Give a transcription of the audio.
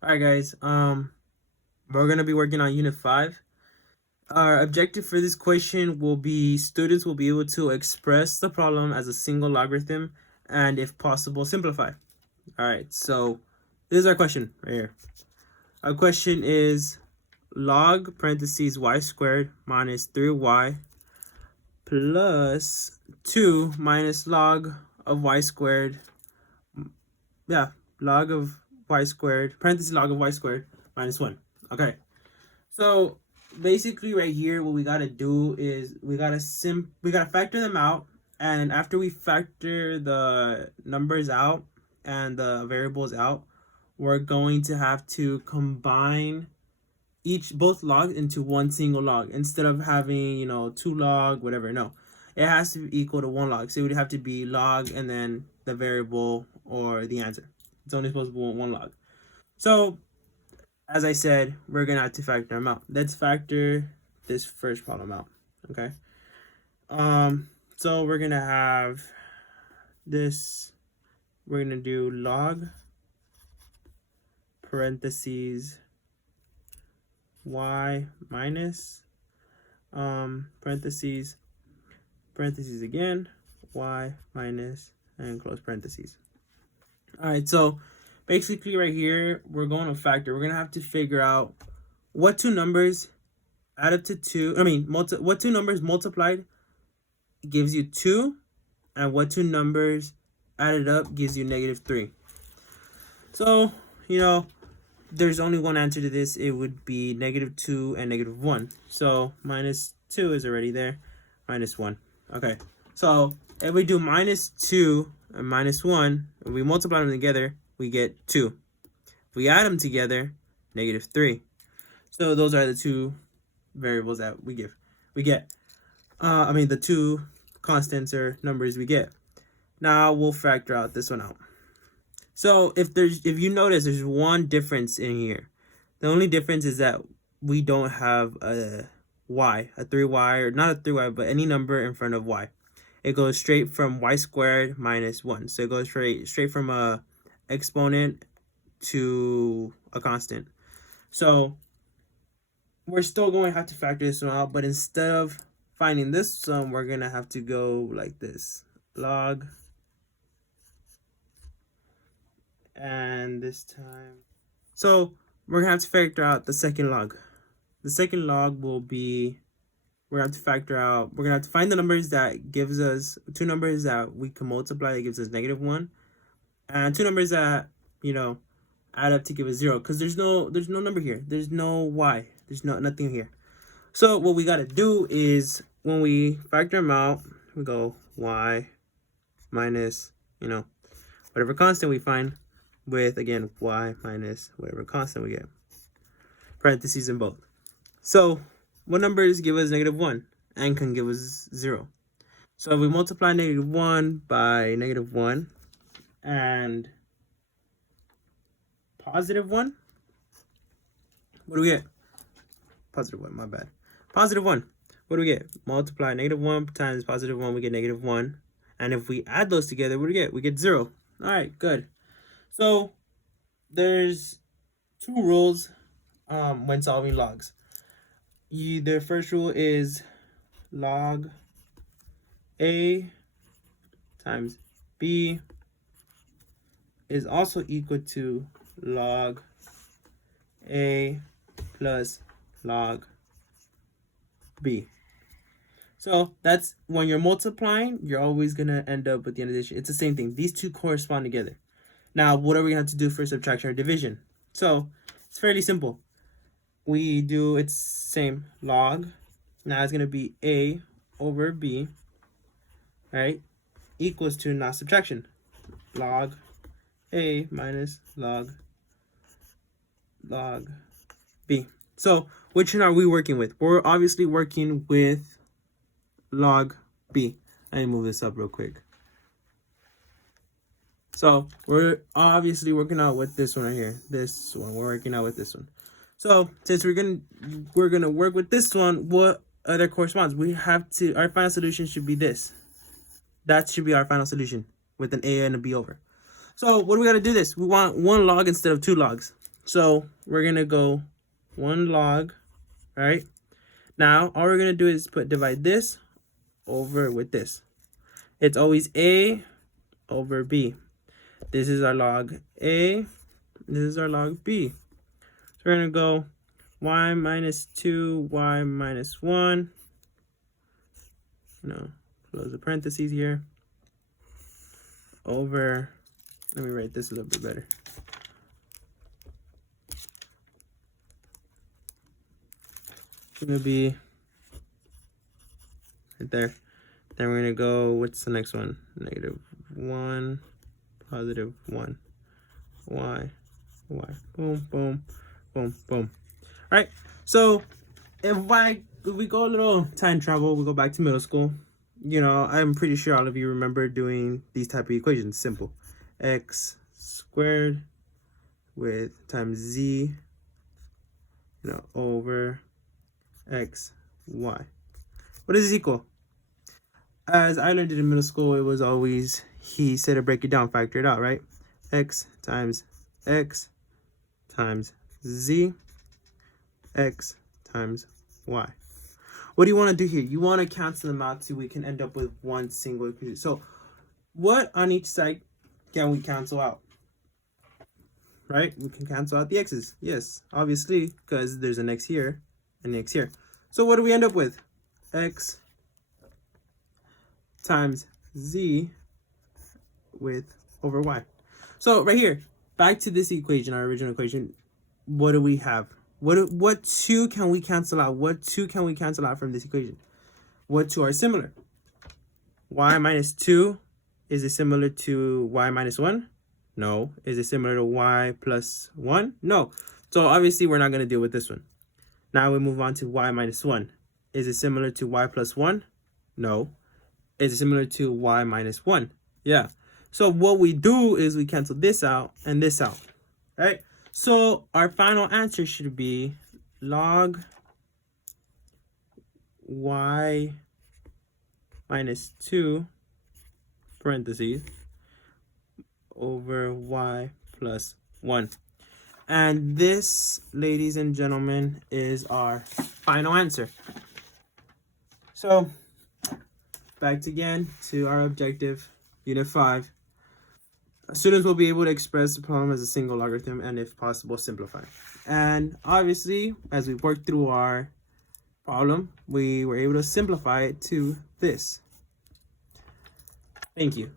All right, guys. We're gonna be working on Unit 5. Our objective for this question will be students will be able to express the problem as a single logarithm and, if possible, simplify. All right. So this is our question right here. Our question is log parentheses y squared minus 3y plus 2 minus log of y squared. Yeah, log of y squared parentheses log of y squared minus 1. Okay. So basically right here what we gotta do is we gotta factor them out, and after we factor the numbers out and the variables out, we're going to have to combine both logs into one single log instead of having, two log whatever. No, it has to be equal to one log, so it would have to be log and then the variable or the answer. It's only supposed to be one log. So as I said, we're gonna have to factor them out. Let's factor this first problem out. Okay. So we're gonna have this. We're gonna do log parentheses y minus parentheses again y minus and close parentheses. All right. So basically right here we're going to factor. We're gonna have to figure out what two numbers add up to 2. What two numbers multiplied gives you 2, and what two numbers added up gives you -3. So there's only one answer to this. It would be -2 and -1. So -2 is already there, -1. Okay, so if we do -2 and -1, if we multiply them together, we get 2. If we add them together, -3. So those are the two variables that we get. The two constants or numbers we get. Now we'll factor out this one out. So if you notice, there's one difference in here. The only difference is that we don't have a 3y, or not a 3y, but any number in front of y. It goes straight from y squared minus 1. So it goes straight from a exponent to a constant. So we're still going to have to factor this one out, but instead of finding this sum, we're going to have to go like this. Log, and this time. So we're going to have to factor out the second log. The second log will be, we're going to have to find the numbers that gives us, two numbers that we can multiply that gives us -1, and two numbers that, add up to give us 0, because there's no number here. There's no y. There's nothing here. So what we got to do is, when we factor them out, we go y minus, whatever constant we find, with, again, y minus whatever constant we get. Parentheses in both. So what numbers give us -1 and can give us 0? So if we multiply -1 by -1 and +1, what do we get? +1, my bad. +1. What do we get? Multiply -1 times +1, we get -1. And if we add those together, what do we get? We get 0. All right, good. So there's two rules when solving logs. The first rule is log A times B is also equal to log A plus log B. So that's when you're multiplying, you're always going to end up with the end addition. It's the same thing. These two correspond together. Now, what are we going to have to do for subtraction or division? So it's fairly simple. We do its same log. Now it's going to be A over B, right? Equals to, now subtraction. Log A minus log B. So which one are we working with? We're obviously working with log B. Let me move this up real quick. So we're obviously working out with this one right here. This one, we're working out with this one. So since we're gonna work with this one, what other corresponds? We have to, our final solution should be this. That should be our final solution with an A and a B over. So what do we gotta do this? We want one log instead of two logs. So we're going to go 1 log, right? Now, all we're going to do is divide this over with this. It's always A over B. This is our log A. This is our log B. So we're going to go y minus 2, y minus 1. Close the parentheses here. Over, let me write this a little bit better. It's going to be right there. Then we're going to go, what's the next one? -1, +1. Y. Boom, boom, boom, boom. All right. So if we go a little time travel, we go back to middle school. I'm pretty sure all of you remember doing these type of equations. Simple. X squared with times z, over x, y. What does this equal? As I learned it in middle school, it was always, he said to break it down, factor it out, right? X times z, x times y. What do you want to do here? You want to cancel them out so we can end up with one single equation. So what on each side can we cancel out? Right? We can cancel out the x's. Yes, obviously, because there's an x here and an x here. So what do we end up with? X times z over y. So right here, back to this equation, our original equation, what do we have? What two can we cancel out? What two can we cancel out from this equation? What two are similar? Y minus 2, is it similar to y minus 1? No. Is it similar to y plus 1? No. So obviously we're not going to deal with this one. Now we move on to y minus 1. Is it similar to y plus 1? No. Is it similar to y minus 1? Yeah. So what we do is we cancel this out and this out, right? So our final answer should be log y minus 2 parentheses over y plus 1. And this, ladies and gentlemen, is our final answer. So back again to our objective, Unit 5. Students will be able to express the problem as a single logarithm and, if possible, simplify. And obviously, as we worked through our problem, we were able to simplify it to this. Thank you.